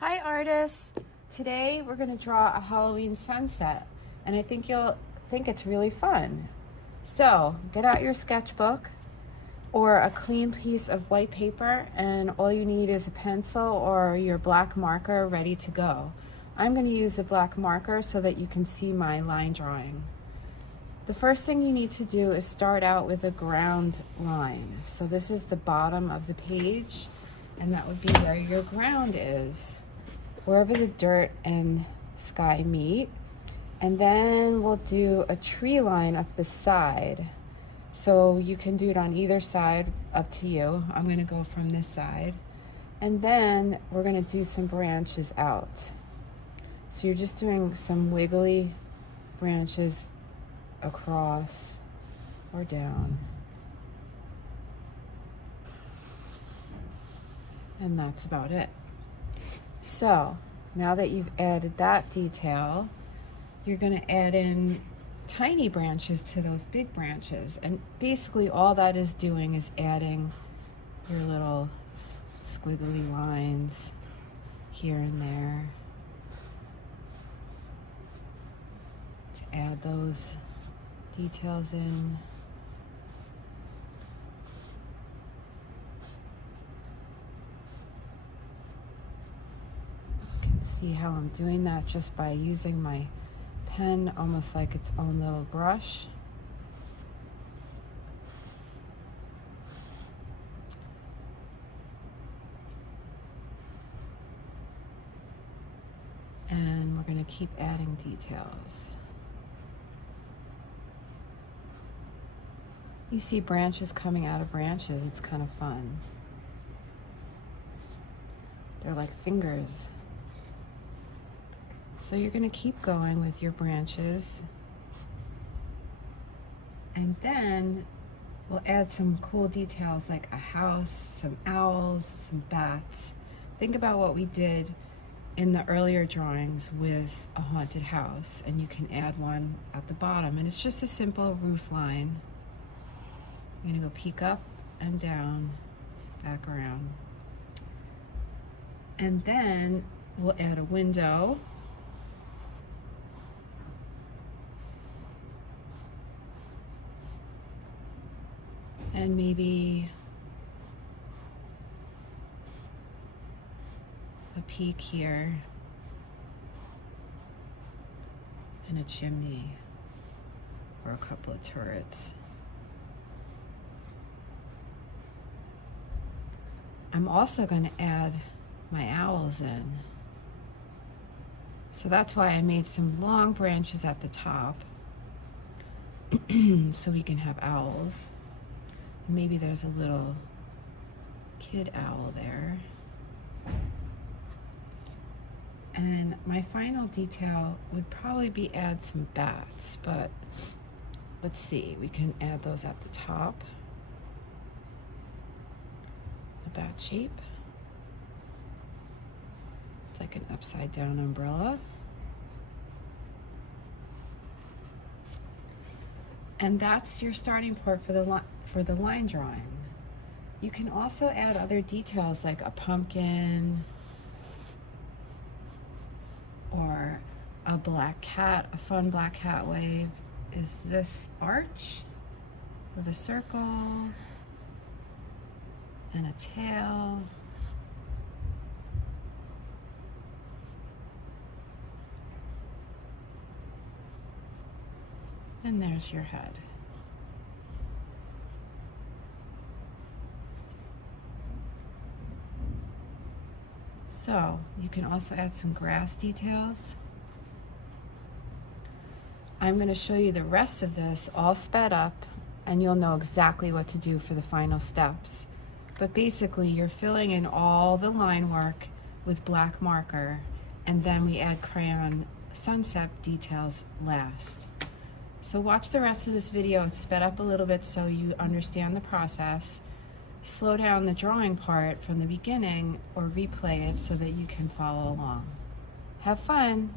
Hi artists! Today we're going to draw a Halloween sunset and I think you'll think it's really fun. So get out your sketchbook or a clean piece of white paper and all you need is a pencil or your black marker ready to go. I'm going to use a black marker so that you can see my line drawing. The first thing you need to do is start out with a ground line. So this is the bottom of the page and that would be where your ground is, wherever the dirt and sky meet. And then we'll do a tree line up the side. So you can do it on either side, up to you. I'm gonna go from this side. And then we're gonna do some branches out. So you're just doing some wiggly branches across or down. And that's about it. So now that you've added that detail, you're going to add in tiny branches to those big branches. And basically all that is doing is adding your little squiggly lines here and there to add those details in. See how I'm doing that just by using my pen almost like its own little brush. And we're going to keep adding details. You see branches coming out of branches. It's kind of fun. They're like fingers. So you're going to keep going with your branches. And then we'll add some cool details like a house, some owls, some bats. Think about what we did in the earlier drawings with a haunted house, and you can add one at the bottom. And it's just a simple roof line. I'm going to go peek up and down, back around. And then we'll add a window. And maybe a peak here and a chimney or a couple of turrets. I'm also going to add my owls in. So that's why I made some long branches at the top so we can have owls. Maybe there's a little kid owl there. And my final detail would probably be add some bats, but let's see, we can add those at the top. A bat shape. It's like an upside down umbrella. And that's your starting point for the line drawing. You can also add other details like a pumpkin or a black cat. A fun black cat wave is this arch with a circle and a tail. And there's your head. So you can also add some grass details. I'm going to show you the rest of this all sped up and you'll know exactly what to do for the final steps. But basically you're filling in all the line work with black marker and then we add crayon sunset details last. So watch the rest of this video. It's sped up a little bit so you understand the process. Slow down the drawing part from the beginning or replay it so that you can follow along. Have fun!